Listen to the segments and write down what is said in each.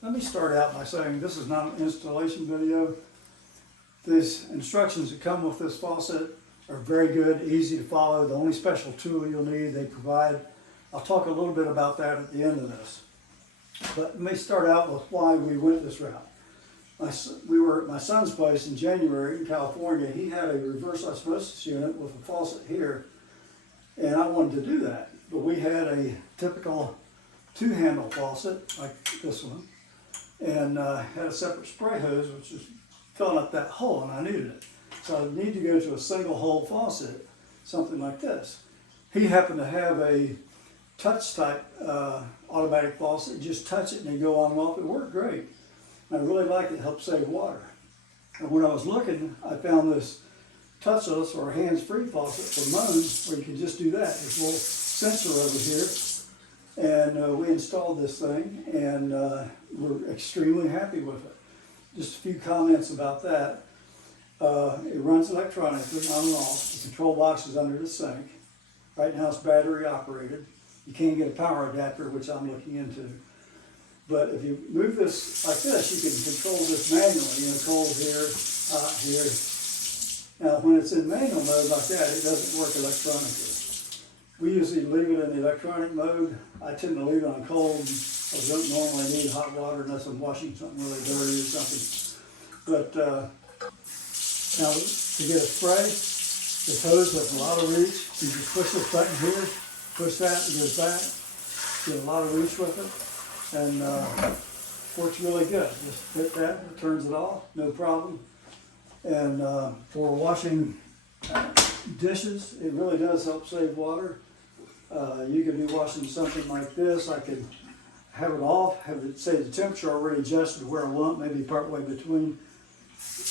Let me start out by saying this is not an installation video. These instructions that come with this faucet are very good, easy to follow. The only special tool you'll need they provide. I'll talk a little bit about that at the end of this. But let me start out with why we went this route. We were at my son's place in January in California. He had a reverse osmosis unit with a faucet here, and I wanted to do that. But we had a typical two-handle faucet like this one, and had a separate spray hose which was filling up that hole, and I needed it. So I need to go to a single hole faucet, something like this. He happened to have a touch type automatic faucet. You just touch it and they go on and off. It worked great. I really liked it. It helped save water. And when I was looking, I found this Touchless or hands-free faucet from Moen where you can just do that. There's a little sensor over here, and we installed this thing, and we're extremely happy with it. Just a few comments about that. It runs electronically on and off. The control box is under the sink. Right now it's battery operated. You can get a power adapter, which I'm looking into. But if you move this like this, you can control this manually. You know, cold here, hot here. Now, when it's in manual mode like that, it doesn't work electronically. We usually leave it in the electronic mode. I tend to leave it on cold because I don't normally need hot water unless I'm washing something really dirty or something. But now, to get a spray, this hose has a lot of reach. You just push this button here, push that, it goes back. Get a lot of reach with it. And works really good. Just hit that, it turns it off, no problem. And for washing dishes, it really does help save water. You could be washing something like this. I could have it off, have it say the temperature already adjusted where I want, maybe partway between.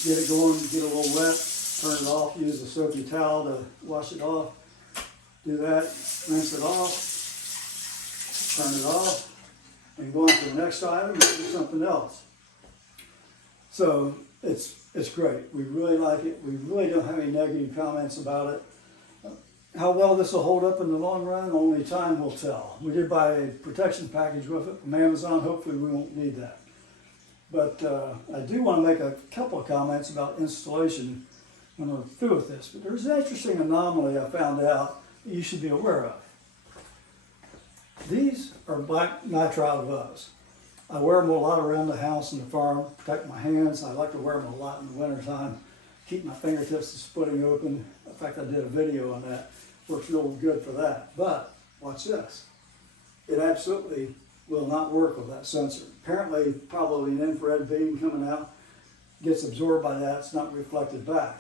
Get it going, get a little wet, turn it off, use a soapy towel to wash it off. Do that, rinse it off, turn it off. And go on to the next item and do something else. So it's great. We really like it. We really don't have any negative comments about it. How well this will hold up in the long run, only time will tell. We did buy a protection package with it from Amazon. Hopefully we won't need that. But I do want to make a couple of comments about installation when we're through with this. But there's an interesting anomaly I found out that you should be aware of. These are black nitrile gloves. I wear them a lot around the house and the farm, protect my hands. I like to wear them a lot in the wintertime, keep my fingertips from splitting open. In fact, I did a video on that. Works real good for that. But watch this. It absolutely will not work with that sensor. Apparently, probably an infrared beam coming out gets absorbed by that. It's not reflected back.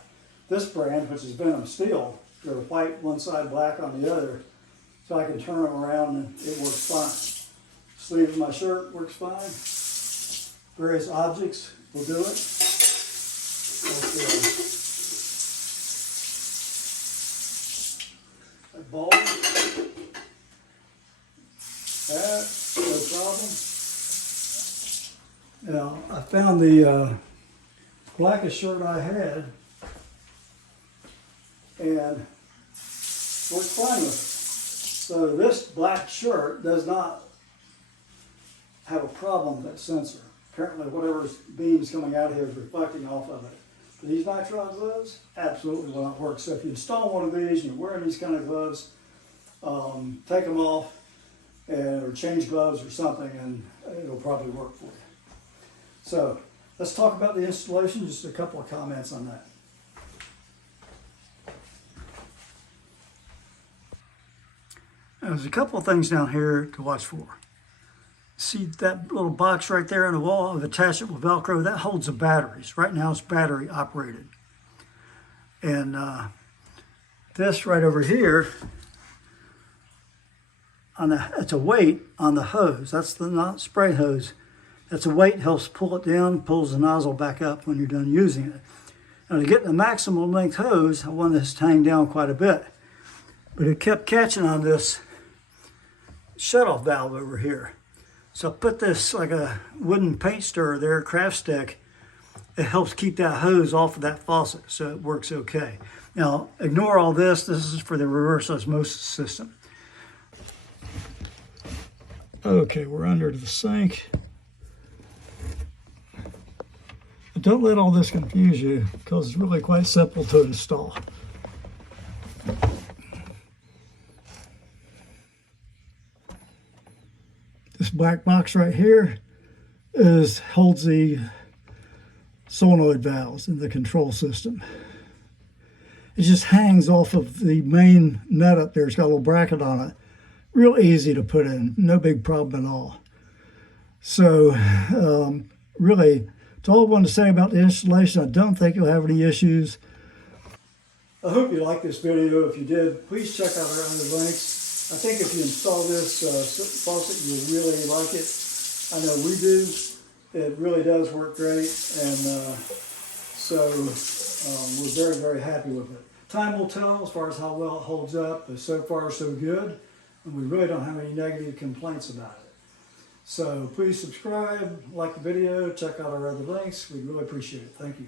This brand, which is Venom Steel, they're white one side, black on the other. So I can turn them around and it works fine. Sleeve of my shirt works fine. Various objects will do it. Like, a ball. That, no problem. Now, I found the blackest shirt I had and worked fine with it. So this black shirt does not have a problem with that sensor. Apparently whatever beam's coming out of here is reflecting off of it. But these nitrile gloves absolutely will not work. So if you install one of these and you're wearing these kind of gloves, take them off or change gloves or something and it'll probably work for you. So let's talk about the installation, just a couple of comments on that. There's a couple of things down here to watch for. See that little box right there on the wall? I've attached it with Velcro. That holds the batteries. Right now it's battery operated. And this right over here, it's a weight on the hose. That's the not spray hose. That's a weight, helps pull it down, pulls the nozzle back up when you're done using it. Now to get the maximum length hose, I want this to hang down quite a bit. But it kept catching on this shutoff valve over here. So I put this like a wooden paint stirrer there, craft stick. It helps keep that hose off of that faucet, so it works okay. Now, ignore all this. This is for the reverse osmosis system. Okay, we're under the sink. But don't let all this confuse you, because it's really quite simple to install. This black box right here holds the solenoid valves in the control system. It just hangs off of the main nut up there. It's got a little bracket on it. Real easy to put in, no big problem at all. So really, that's all I wanted to say about the installation. I don't think you'll have any issues. I hope you liked this video. If you did, please check out our other links. I think if you install this faucet, you'll really like it. I know we do. It really does work great, and so we're very, very happy with it. Time will tell as far as how well it holds up, but so far so good, and we really don't have any negative complaints about it. So please subscribe, like the video, check out our other links. We'd really appreciate it. Thank you.